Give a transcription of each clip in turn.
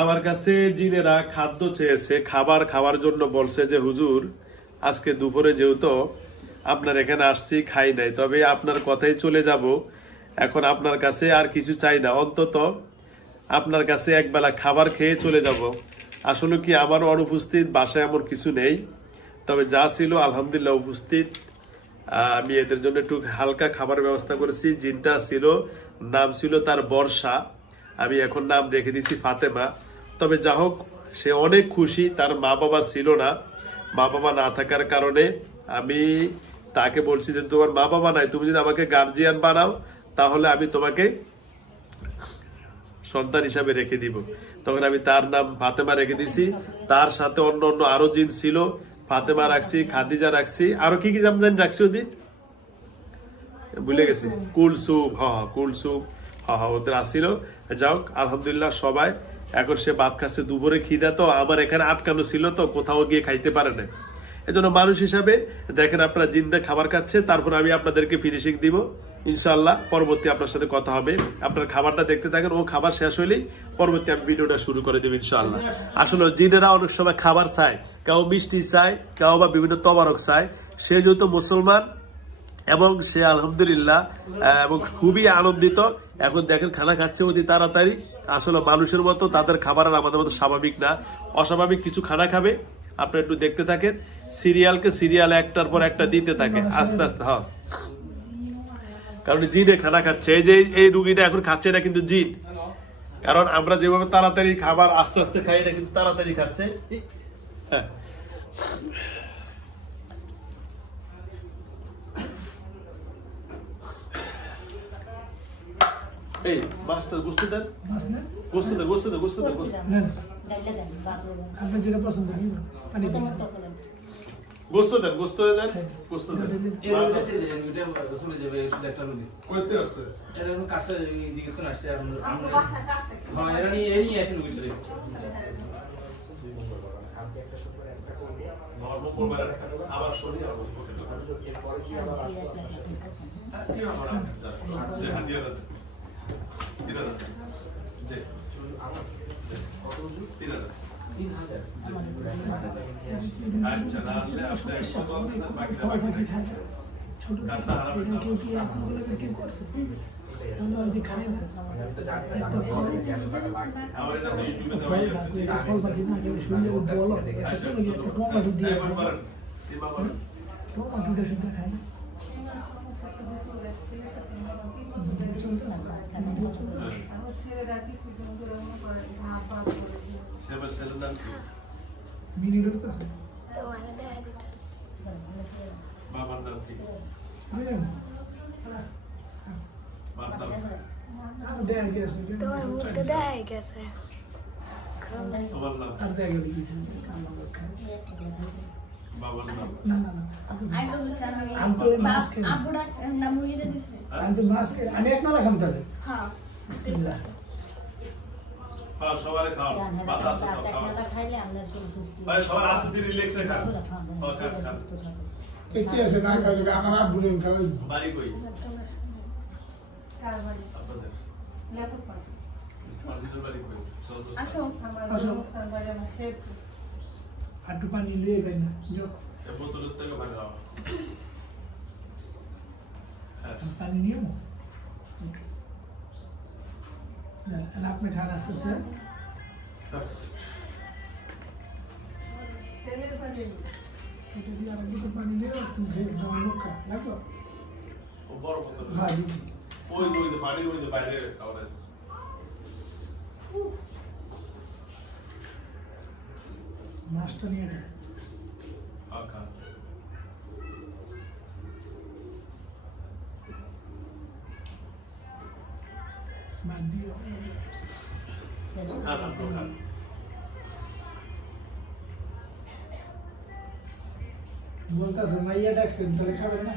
আমার কাছে জিনেরা খাদ্য চেয়েছে, খাবার খাওয়ার জন্য বলছে যে হুজুর আজকে দুপুরে যেহেতু আপনার এখানে আসছি, খাই নাই, তবে আপনার কথাই চলে যাব। এখন আপনার কাছে আর কিছু চাই না, অন্তত আপনার কাছে একবেলা খাবার খেয়ে চলে যাব। আসলে কি আমার অনুপস্থিত বাসায় এমন কিছু নেই, তবে যা ছিল আলহামদুলিল্লাহ উপস্থিত। আমি এদের জন্য একটু হালকা খাবার ব্যবস্থা করেছি। জিনটা ছিল, নাম ছিল তার বর্ষা, আমি এখন নাম রেখে দিছি ফাতেমা। তবে যা হোক, সে অনেক খুশি। তার মা বাবা ছিল না, মা বাবা না থাকার কারণে আমি তাকে বলছি যে তোমার মা বাবা নাই, তুমি যদি আমাকে গার্জিয়ান বানাও তাহলে আমি তোমাকে সন্তান হিসাবে রেখে দিব। তখন আমি তার নাম ফাতেমা রেখে দিছি। তার সাথে অন্য অন্য আরো জিন ছিল, ফাতেমা রাখছি, খাদিজা রাখছি, আরো কি কি নাম জানি রাখছি ওদিন ভুলে গেছি, কুলসুম, কুলসুম, ওদের আসছিল। যাও আলহামদুলিল্লাহ সবাই এখন সে ভাত খাচ্ছে। দুপুরে খিদা তো আমার এখানে আটকানো ছিল, তো কোথাও গিয়ে খাইতে পারে না। এজন্য মানুষ হিসাবে দেখেন আপনারা জিনটা খাবার খাচ্ছে, তারপর আমি আপনাদেরকে ফিনিশিং দিব ইনশাআল্লাহ। পরবর্তী আপনার সাথে কথা হবে, আপনার খাবারটা দেখতে থাকেন। ও খাবার শেষ হইলেই পরবর্তী আমি ভিডিওটা শুরু করে দেব ইনশাআল্লাহ। আসলে জিনেরা অনেক সময় খাবার চায়, কেউ মিষ্টি চায়, কেউ বা বিভিন্ন তবারক চায়। সে যেহেতু মুসলমান এবং সে আলহামদুলিল্লাহ এবং খুবই আনন্দিত। এখন দেখেন খানা খাচ্ছে অতি তাড়াতাড়ি। আসলে মানুষের মতো তাদের খাবার আর আমাদের মতো স্বাভাবিক না, অস্বাভাবিক কিছু খানা খাবে। আপনি একটু দেখতে থাকেন, সিরিয়ালকে সিরিয়াল একটার পর একটা দিতে থাকে আস্তে আস্তে। কারণ জিনে খানা খাচ্ছে, এই যে এই রুগীটা এখন খাচ্ছে, এটা কিন্তু জিন। কারণ আমরা যেভাবে তাড়াতাড়ি খাবার আস্তে আস্তে খাই, এটা কিন্তু তাড়াতাড়ি খাচ্ছে। হ্যাঁ, এই মাস্টার গোস্ত দেন, গোস্ত দেন, গোস্ত দেন, গোস্ত দেন, আপনার যেটা পছন্দ পানি গোস্ত দেন, গোস্ত দেন, গোস্ত দেন। কইতে আছে এরকম কাছে দিকে শুনে আসছে হ্যাঁ এরা নিয়ে এই নিয়ে আসেন ভিতরে আবার শুনি আবার কি আমার যে হাতিয়া দিরা যে দিরা 3000 আচ্ছা না আসলে আপনি 100 আছে না বাকিটা বাকি থাকে ছোট কাটা হারাবে না কেউ কি আপনাদের কি করছে আমরা যে খাই না আমার এটা তো ইউটিউবে সবাই আছে ফল বাকি না কেউ শুনলে বলো আচ্ছা টমেটো দিয়ে একবার সীমা বলেন টমেটো দিয়ে শুধু খাই না সেবার সেলের নাম কি মিনি রোড আছে বাবার নাম কি বাবার নাম দেয়া গেছে তোমার মুখটা দেখা গেছে তোমার নাম আর দেয়া গেল কিছু বাবার নাম না না না আমি তো মাস্ক আমি তো মাস্ক আমি এক নালা খাম তাহলে হ্যাঁ বিসমিল্লাহ খাও সবারে খাও বাতাস খাও আরে সবার আস্তে ধীরে রিল্যাক্সে খাও খাও দেখতে আছে না খাবে আমার আব্বু নেই খাবে বাড়ি কই কার বাড়ি আপনাদের লেপুর পাড়া মার্জিনের বাড়ি কই আসো আসো। আমার বাড়ি আমার শেখ হাঁটু পানি লিয়ে গেল না যাও এই বোতলের থেকে ভালো খাও হ্যাঁ পানি নিও না আপনি খানা আছে স্যার তেলের বাড়ি এটা দিয়ে আর একটু পানি নিও তুমি খেয়ে দাও লোক খা লাগো ও বড় বোতল হ্যাঁ ওই যে পানি ওই যে বাইরে খাওয়া আছে মাছটা নিয়ে খা আকা বাদ দিও খান বলতেছে মাইয়া ডাকছেন তাহলে খাবেন না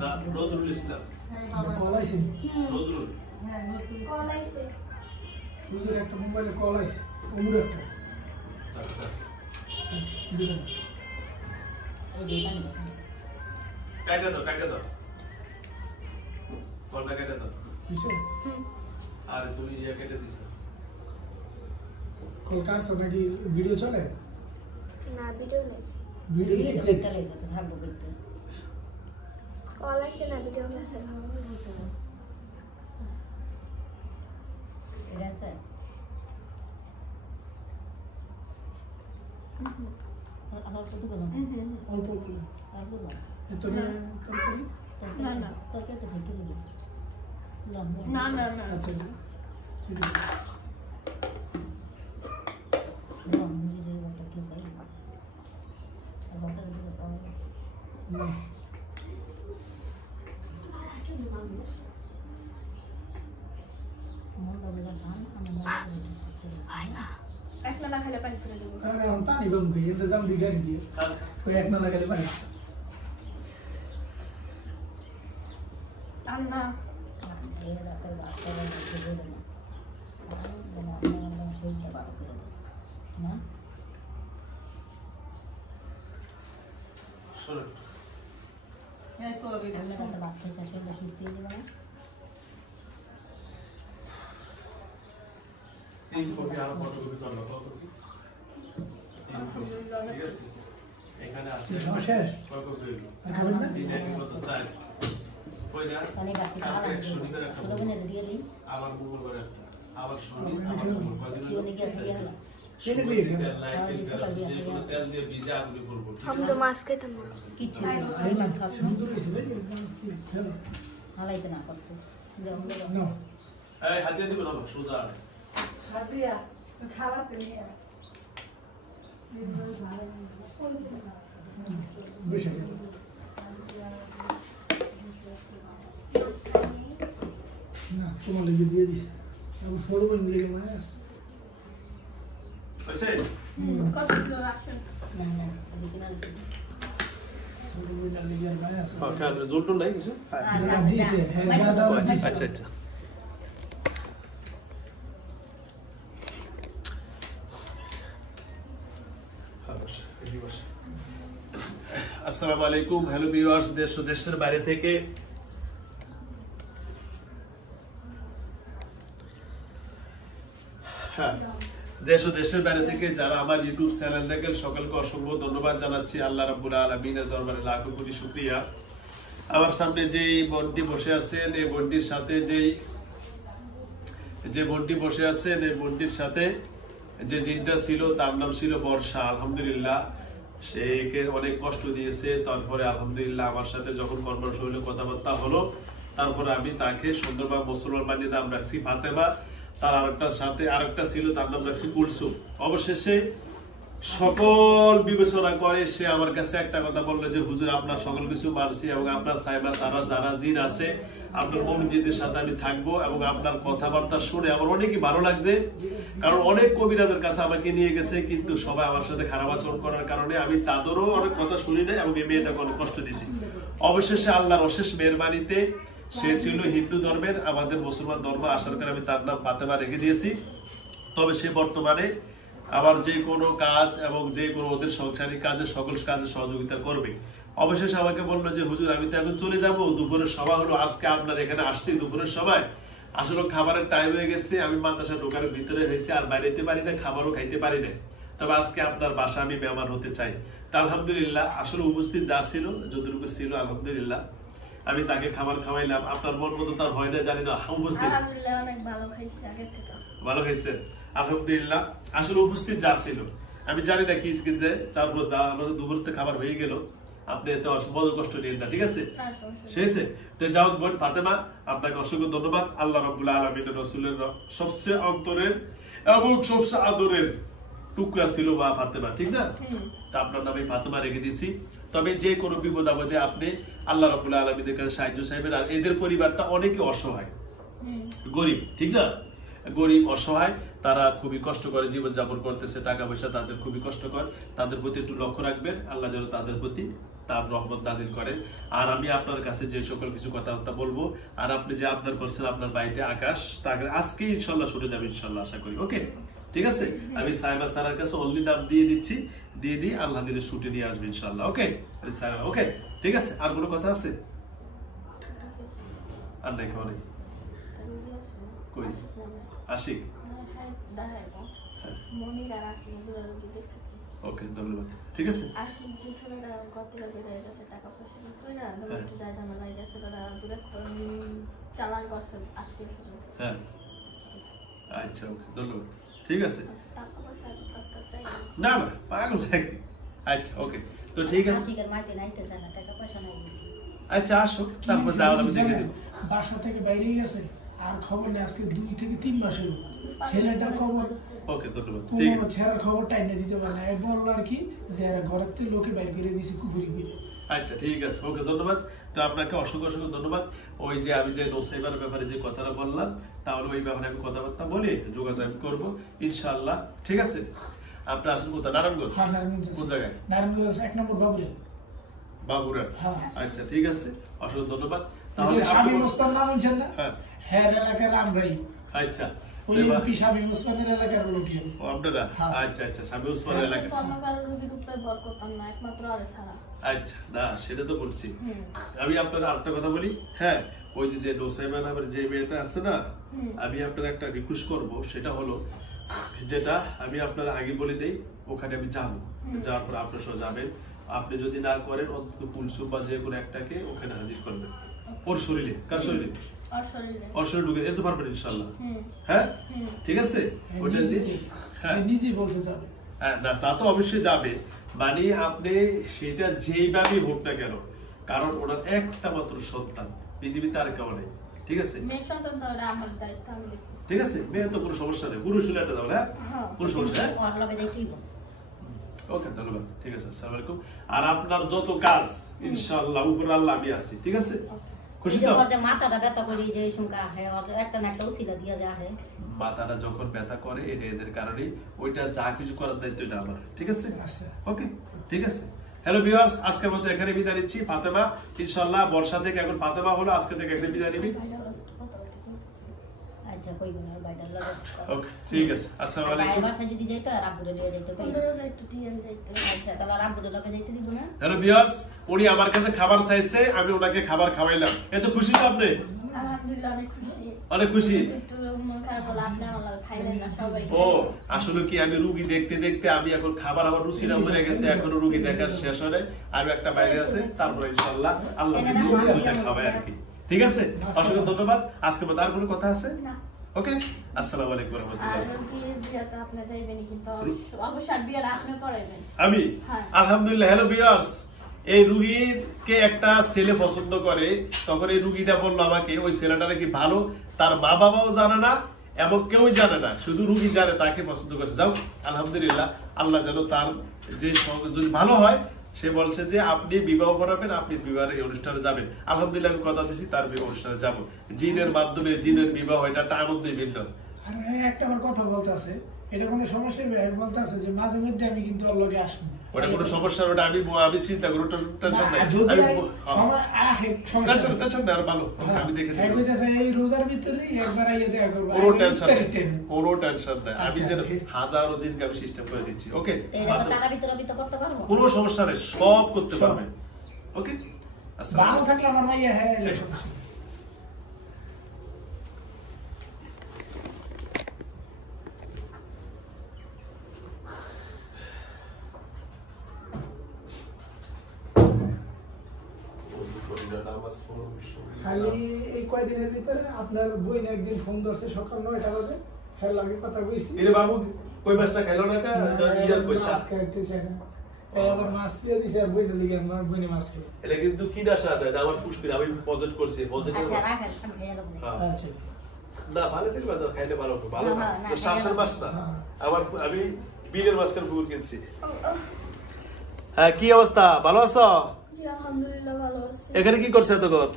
না নজরুল ইসলাম কল আইছে নজরুল হ্যাঁ নতুন কলাইছে বুঝলে একটা মোবাইলে কল আইছে ওমর একটা আচ্ছা দিলেন কাটে দাও কোনটা কেটে দাও কিছু আর তুমি ইয়া কেটে দিছো কল কাটছো নাকি ভিডিও চলে না ভিডিও নেই ভিডিও কল আছে না ভিডিও আছে অল্প করে এত না তরকারি না না না না আচ্ছা ঠিক আছে না একলা না খেলে পানি করে দেবো अरे हम पानी बम के इंतजाम दिखा दीजिए कोई एक ना लगा ले पानी রান্না শোনো এই তো হবে তিন কপি আর কতটুকু করলো কতটুকু তিন কপি ঠিক আছে এখানে আছে শেষ কত কপি হইলো আর খাবেন না তিন এক কত চার কই না কালকে এক শনিবার একটা আবার মঙ্গলবার একটা আবার শনি আবার মঙ্গলবার কদিন तेरे भी है তেল লাইট তেল করা যে কোনো তেল দিয়ে ভিজা আগুনি করব ঠিক हम আছে तो मास्क है तुम आई ना सुंदर है भाई चलो नो এই হাত দিয়ে দিবেন না সোজা হাদিয়া খালাতে নিয়ে বেশ না তোমার লেগে দিয়ে দিছে আমি ফলো করে লেগে মাস হইছে कत किलो राशन ফলো করে লেগে মাস ওকে আর জোলটো নাই কিছু দিছে হ্যাঁ দাদা আচ্ছা আচ্ছা আসসালামু আলাইকুম হ্যালো ভিউয়ার্স দেশ ও দেশের বাইরে থেকে হ্যাঁ দেশ ও দেশের বাইরে থেকে যারা আমার ইউটিউব চ্যানেল দেখেন সকলকে অসংখ্য ধন্যবাদ জানাচ্ছি আল্লাহ রাব্বুল আলামিনের দরবারে লাখো কোটি শুকরিয়া আমার সামনে যে বোনটি বসে আছেন এই বোনটির সাথে যে বোনটি বসে আছেন এই বোনটির সাথে যে জিনটা ছিল তার নাম ছিল বর্ষা আলহামদুলিল্লাহ সে একে অনেক কষ্ট দিয়েছে তারপরে আলহামদুলিল্লাহ আমার সাথে যখন কনভার্স হইলো কথাবার্তা হলো তারপরে আমি তাকে সুন্দরভাবে মুসলমান বানিয়ে নাম রাখছি ফাতেমা তার আরেকটা ছিল তার নাম রাখছি কুলসুম অবশেষে সকল বিবেচনা করে সে আমার কাছে একটা কথা বললো যে হুজুর আপনার সকল কিছু মানছি এবং আপনার সাইবা সারা যারা দিন আছে আপনার মুমিনদের সাথে আমি থাকবো এবং আপনার কথাবার্তা শুনে আমার অনেকই ভালো লাগছে কারণ অনেক কবিরাজের কাছে আমাকে নিয়ে গেছে কিন্তু সবাই আমার সাথে খারাপ আচরণ করার কারণে আমি তাদেরও অনেক কথা শুনি না এবং এই মেয়েটাকে অনেক কষ্ট দিছি অবশেষে আল্লাহর অশেষ মেহেরবানিতে সে ছিল হিন্দু ধর্মের আমাদের মুসলমান ধর্ম আসার কারণে আমি তার নাম ফাতেমা রেখে দিয়েছি তবে সে বর্তমানে আবার যে কোনো কাজ এবং যে কোনো ওদের সংসারিক কাজে সকল কাজে সহযোগিতা করবে অবশেষে আমাকে বললো যে হুজুর আমি তো এখন চলে যাব দুপুরের সভা হলো আজকে আপনার এখানে আসছি দুপুরের সভায় আসলে খাবারের টাইম হয়ে গেছে আমি মাদ্রাসা ঢোকার ভিতরে হয়েছে আর বাইরেতে পারি না খাবারও খাইতে পারি না তবে আজকে আপনার বাসা আমি মেহমান হতে চাই তা আলহামদুলিল্লাহ আসলে উপস্থিত যা ছিল যতটুকু ছিল আলহামদুলিল্লাহ আমি তাকে খাবার খাওয়াইলাম আপনার মন মতো তার হয় না জানি না উপস্থিত আলহামদুলিল্লাহ অনেক ভালো খাইছে আগে থেকে ভালো হয়েছে আলহামদুলিল্লাহ আসলে উপস্থিত যা ছিল আমি জানি না কি স্ক্রিনে তারপর যা আমাদের দুপুরতে খাবার হয়ে গেল আপনি এত বড় কষ্ট নিন না ঠিক আছে শেষে তো যাও বোন ফাতেমা আপনাকে অসংখ্য ধন্যবাদ আল্লাহ রাব্বুল আলামিনের রাসূলের সবচেয়ে অন্তরের এবং সবচেয়ে আদরের টুকরা ছিল মা ফাতেমা ঠিক না তা আপনার নামে ফাতেমা রেখে দিয়েছি তবে যে কোনো বিপদ আপদে আপনি আল্লাহ রাব্বুল আলামিনের কাছে সাহায্য চাইবেন আর এদের পরিবারটা অনেকে অসহায় গরিব ঠিক না গরিব অসহায় তারা খুবই কষ্ট করে জীবনযাপন করতেছে টাকা পয়সা তাদের খুবই কষ্টকর তাদের প্রতি একটু লক্ষ্য রাখবেন আল্লাহ যেন তাদের প্রতি তার রহমত নাজিল করেন আর আমি আপনার কাছে যে সকল কিছু কথাবার্তা বলবো আর আপনি যে আবদার করছেন আপনার বাড়িতে আকাশ তাকে আজকে ইনশাল্লাহ শুনে যাবে ইনশাল্লাহ আশা করি ওকে ঠিক আছে? আমি সাইমা স্যারের কাছে অনলি নাম দিয়ে দিচ্ছি, দিয়ে দিই আল্লাহ দিলে শুটে নিয়ে আসবে ইনশাআল্লাহ। ওকে ওকে, ঠিক আছে। আর কোনো কথা আছে? আর নাই খাওয়া নেই? কই আশিক? ওকে, ধন্যবাদ। ঠিক আছে, হ্যাঁ আচ্ছা, ওকে, ধন্যবাদ। ঠিক আছে, না না পাগল নাকি? আচ্ছা ওকে, তো ঠিক আছে। আচ্ছা আসো, তারপর দাও আমি দেখে দেবো। বাসা থেকে বাইরেই গেছে আর খবর নেই, আজকে 2 থেকে 3 মাস হলো। ছেলেটার খবর, ওকে, ধন্যবাদ। ঠিক আছে, ছেলের খবর টাইনে দিতে পারে না, বললো আর কি যে ঘরের থেকে লোকে বাইর করে দিয়েছে কুকুরি করে। আচ্ছা ঠিক আছে, ওকে, ধন্যবাদ। তো আপনাকে অসংখ্য অসংখ্য ধন্যবাদ। ওই যে আমি যে নোসাইবার ব্যাপারে যে কথাটা বললাম, তাহলে ওই ব্যাপারে আমি কথাবার্তা বলে যোগাযোগ আমি করবো ইনশাআল্লাহ। ঠিক আছে, আপনি আসেন কোথায়? নারায়ণগঞ্জ? হ্যাঁ, নারায়ণগঞ্জ। কোন জায়গায়? নারায়ণগঞ্জ 1 নম্বর বাবুরেল। বাবুরার? হ্যাঁ। আচ্ছা ঠিক আছে, অসংখ্য ধন্যবাদ। তাহলে শামীম ওসমান নাম হচ্ছেন না? হ্যাঁ। হ্যাঁ, এলাকার আমরাই। আচ্ছা, ওই এমপি শামীম ওসমানের এলাকার লোকই। ও আপনারা? হ্যাঁ। আচ্ছা আচ্ছা, স্বামী উসমান এলাকা। আচ্ছা, না সেটা তো বলছি। আমি আপনার আরেকটা কথা বলি। হ্যাঁ, ওই যে নোসাইবা নামের যে মেয়েটা আছে না, আমি আপনার একটা রিকোয়েস্ট করব, সেটা হলো যেটা আমি আপনার আগে বলে দেই, ওখানে আমি যাবো, যাওয়ার পর আপনার সহ যাবেন। আপনি যদি না করেন, অন্তত পুলসুম বা যে কোনো একটাকে ওখানে হাজির করবেন। ওর শরীরে, কার শরীরে? ওর শরীরে ঢুকে যেতে পারবেন ইনশাল্লাহ। হ্যাঁ, ঠিক আছে। ওইটা দিয়ে, হ্যাঁ নিজেই বলতে যাবে। হ্যাঁ, না তা তো অবশ্যই যাবে, মানে আপনি সেটা যেইভাবে হোক না কেন, কারণ ওনার একটা মাত্র সন্তান, পৃথিবীতে আর কেউ নেই। ঠিক আছে, ঠিক আছে, মেয়ে তো কোনো সমস্যা নেই, পুরুষ হলে একটা দাও। হ্যাঁ, কোনো সমস্যা নেই। ওকে, ধন্যবাদ। ঠিক আছে, আসসালামু আলাইকুম। আর আপনার যত কাজ ইনশাআল্লাহ উপর আল্লাহ আমি আছি। ঠিক আছে, খুশি তো? মাথাটা ব্যথা করি যে একটা না একটা উচিলা দিয়া যায়। মাথাটা যখন ব্যথা করে, এটা এদের কারণে, ওইটা যা কিছু করার দায়িত্ব এটা আমার। ঠিক আছে, ওকে, ঠিক আছে। হ্যালো ভিউয়ার্স, আজকের মতো এখানে বিদায় নিচ্ছি। ফাতেমা ইনশাআল্লাহ বর্ষা থেকে এখন ফাতেমা হলো, আজকে থেকে এখানে বিদায় নিবি। আচ্ছা, কইব না বাইটার লাগে। ওকে, ঠিক আছে, আসসালামু আলাইকুম। বাসা যদি যাইতো আর আব্বুরে নিয়ে যাইতো কই। আচ্ছা, তাহলে আর আব্বুরে লাগে যাইতে দিব না। হ্যালো ভিউয়ার্স, উনি আমার কাছে খাবার চাইছে, আমি ওনাকে খাবার খাওয়াইলাম। এত খুশি তো আপনি? আলহামদুলিল্লাহ, অনেক খুশি। অনেক খুশি। একটু মন খারাপ হলো, আপনি আমার খাইলেন না সবাই। ও, আসলে কি আমি রুগী দেখতে দেখতে আমি এখন খাবার আমার রুচিটা মরে গেছে, এখনো রুগী দেখার শেষ হয় নাই। আর একটা বাইরে আছে, তারপর ইনশাআল্লাহ আল্লাহ খাওয়াই আর কি। ঠিক আছে, অসংখ্য ধন্যবাদ। আজকে মতো আর কোনো কথা আছে? না। ওকে, আসসালামু আলাইকুম ওয়া আর রাহমাতুল্লাহ। বিয়ের বিয়েতে আপনি যাইবেনই, কিন্তু অবশ্যই বিয়ের আপনি করাইবেন। আমি হ্যাঁ। আলহামদুলিল্লাহ। হ্যালো ভিউয়ার্স, এই রুগীকে একটা ছেলে পছন্দ করে, তখন এই রুগীটা বললো আমাকে, ওই ছেলেটা নাকি ভালো, তার মা বাবাও জানে না এবং কেউই জানে না, শুধু রুগী জানে তাকে পছন্দ করে। যাও, আলহামদুলিল্লাহ, আল্লাহ যেন তার যে যদি ভালো হয়, সে বলছে যে আপনি বিবাহ করাবেন, আপনি বিবাহের এই অনুষ্ঠানে যাবেন। আলহামদুলিল্লাহ, আমি কথা দিচ্ছি তার বিবাহ অনুষ্ঠানে যাবো। জিনের মাধ্যমে জিনের বিবাহ, এটা একটা আনন্দই ভিন্ন। আর একটা আমার কথা বলতে আছে, এটা কোনো সমস্যা বলতে আছে যে মাঝে মধ্যে আমি কিন্তু ওর লগে আসবো। ওটা কোনো সমস্যা, ওটা আমি চিন্তা করি, ওটা টেনশন নাই। যদি সময় টেনশন নাই, আর ভালো আমি দেখে দেব। এই রোজার ভিতরে একবার আইয়া দেখা করবো, কোনো টেনশন নাই, আমি আচ্ছা, যেন হাজারো দিন আমি সিস্টেম করে দিচ্ছি। ওকে, তারা ভিতরে করতে পারবো। কোনো সমস্যা নেই, সব করতে পারবেন। ওকে, ভালো থাকলে আমার মাইয়া। হ্যাঁ, খালি এই কয়দিনের ভিতরে আপনার বইন একদিন ফোন ধরছে সকাল 9টা বাজে, হ্যাঁ লাগে কথা কইছি। এরে বাবু, কই মাছটা খাইলো না কা? ইয়ার পয়সা মাছ খাইতেছে না, আবার মাছ দিয়ে দিছে, আর বইনে লিগে আমার বইনে মাছ খাই। এটা কিন্তু কি না সার না, আমার পুষ্পির আমি প্রজেক্ট করছি, প্রজেক্ট। আচ্ছা, রাখেন, আমি খেয়ে নেব। আচ্ছা, না ভালো দিন বাদ খাইলে ভালো হবে, ভালো না, না শ্বাসের মাছ না, আমার আমি বিলের মাছখান পুকুর কিনছি। হ্যাঁ, কি অবস্থা, ভালো আছো? জি আলহামদুলিল্লাহ, ভালো আছি। এখানে কি করছে এতক্ষণ?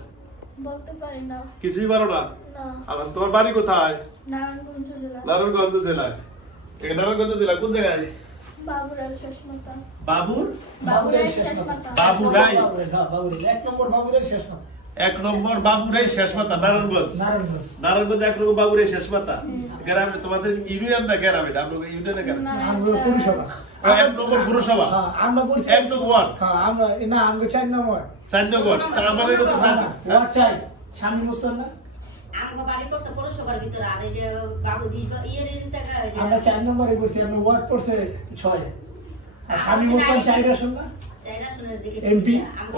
বলতে পারি না। কিছুই পারো না? না। আবার তোমার বাড়ি কোথায়? নারায়ণগঞ্জ জেলা। নারায়ণগঞ্জ জেলায়। নারায়ণগঞ্জ জেলা কোন জায়গায়? বাবুরাল শেষ মাথা। বাবুর বাবুরাল শেষ মাথা। বাবুরাই। 1 নম্বর বাবুরাই শেষ মাথা। 1 নম্বর বাবুরাই শেষ মাথা, নারায়ণগঞ্জ। নারায়ণগঞ্জ। নারায়ণগঞ্জ 1 নম্বর বাবুরাই শেষ মাথা। গ্রামে তোমাদের ইউনিয়ন না গ্রামে, আমরা ইউনিয়নে গ্রামে। আমরা পৌরসভা। 1 নম্বর পুরসভা, হ্যাঁ, আমরা বলছি 1 নম্বর ওয়ার্ড, হ্যাঁ, আমরা না আমরা 4 নম্বর 4 নম্বর। তার মানে এটা তো সামনে। ওয়ার্ড চাই সামনে মুস্তান না, আমগো বাড়ি পড়ছে পৌরসভার ভিতরে, আর এই যে বাবু দিন তো ইয়ের থেকে আমরা 4 নম্বরে বলছি, আমরা ওয়ার্ড পড়ছে 6 আর স্বামী মুস্তান 4 আসন না চাইরা শুনের দিকে MP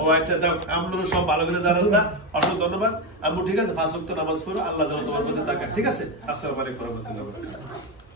ও আচ্ছা, যাও, আপনারা সব ভালো করে জানেন না, অসংখ্য ধন্যবাদ। আম্মু ঠিক আছে, 5 ওয়াক্ত নামাজ পড়ো, আল্লাহ যেন তোমার প্রতি তাকায়, ঠিক আছে? আসসালামু আলাইকুম ওয়া রাহমাতুল্লাহি ওয়া বারাকাতুহু।